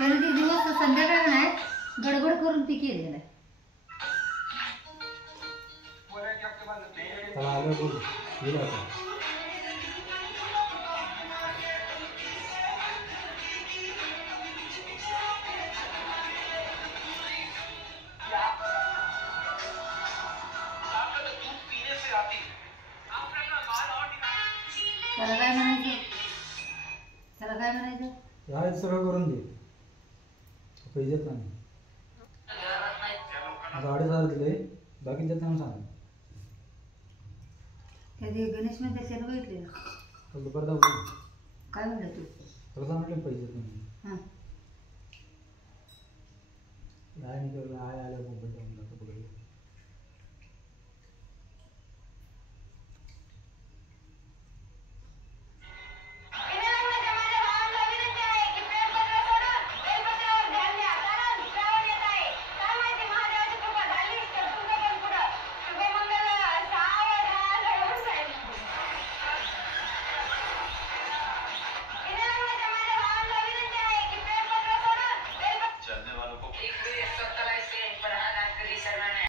त्याने ती दिवस संध्याकाळ नाही गडबड करून ती केलेलं आहे. त्याला काय म्हणायचं? त्याला काय म्हणायचं? काय सगळं करून दे पैसे देत नाही. गाडी दिले बाकी देत नाही सांग. त्याचे गणेश मध्ये त्याला बघितले ना दुपार काय म्हणलं तू? कसं म्हटलं पैसे देत नाही. हां नाही आल्या मोबाईल